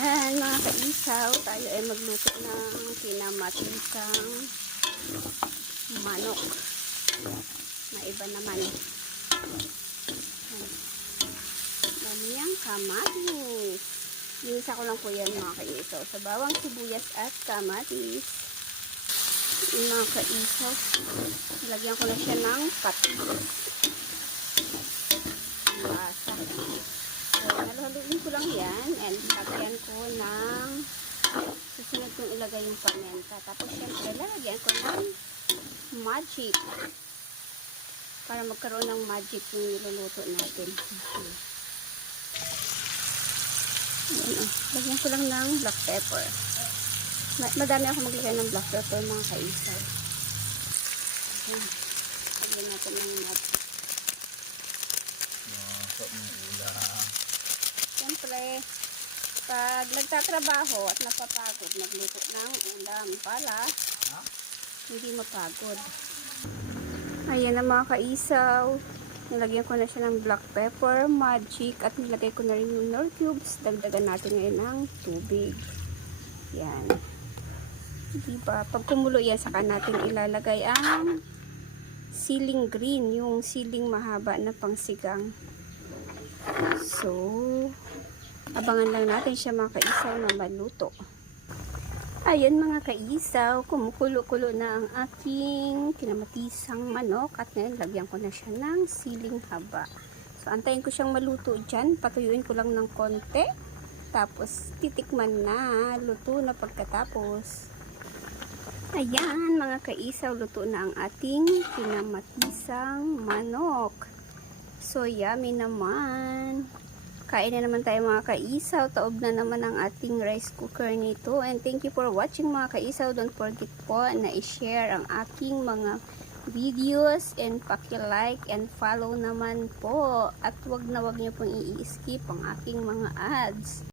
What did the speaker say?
Ayan mga kaisaw, tayo ay magluto ng pinamatisang manok. Maiba naman. Damiyang kamatis. Ginisa ko lang po yan mga kaisaw. Sa bawang sibuyas at kamatis. Mga kaisaw. Lagyan ko na siya ng patis. Basa. So, haluhaluin ko lang yan. And lagyan ko ng susunod kong ilagay yung paminta. Tapos syempre lalagyan ko ng magic. Para magkaroon ng magic yung niluluto natin. Lagyan ko lang ng black pepper. Madami ako maglagay ng black pepper mga kaisaw. Lagyan natin ng magic. Siyempre, pag nagtatrabaho at napapagod, nagluto ng ulam para hindi mapagod. Ayan na mga kaisaw. Nilagyan ko na siya ng black pepper, magic, at nilagay ko na rin yung Knorr cubes. Dagdagan natin ngayon ng tubig. Yan. Diba? Pag kumulo yan, saka natin ilalagay ang siling green, yung siling mahaba na pangsigang. So, abangan lang natin siya mga kaisaw na maluto. Ayan mga kaisaw, kumukulo-kulo na ang aking kinamatisang manok at ngayon lagyan ko na siya ng siling haba. So, antayin ko siyang maluto dyan. Patuyuin ko lang ng konti. Tapos, titikman na. Luto na pagkatapos. Ayan mga kaisaw, luto na ang ating kinamatisang manok. So, yummy naman. Kain na naman tayo mga kaisaw. Taob na naman ang ating rice cooker nito. And thank you for watching mga kaisaw. Don't forget po na i-share ang aking mga videos. And paki-like and follow naman po. At wag na wag niyo pong i-skip ang aking mga ads.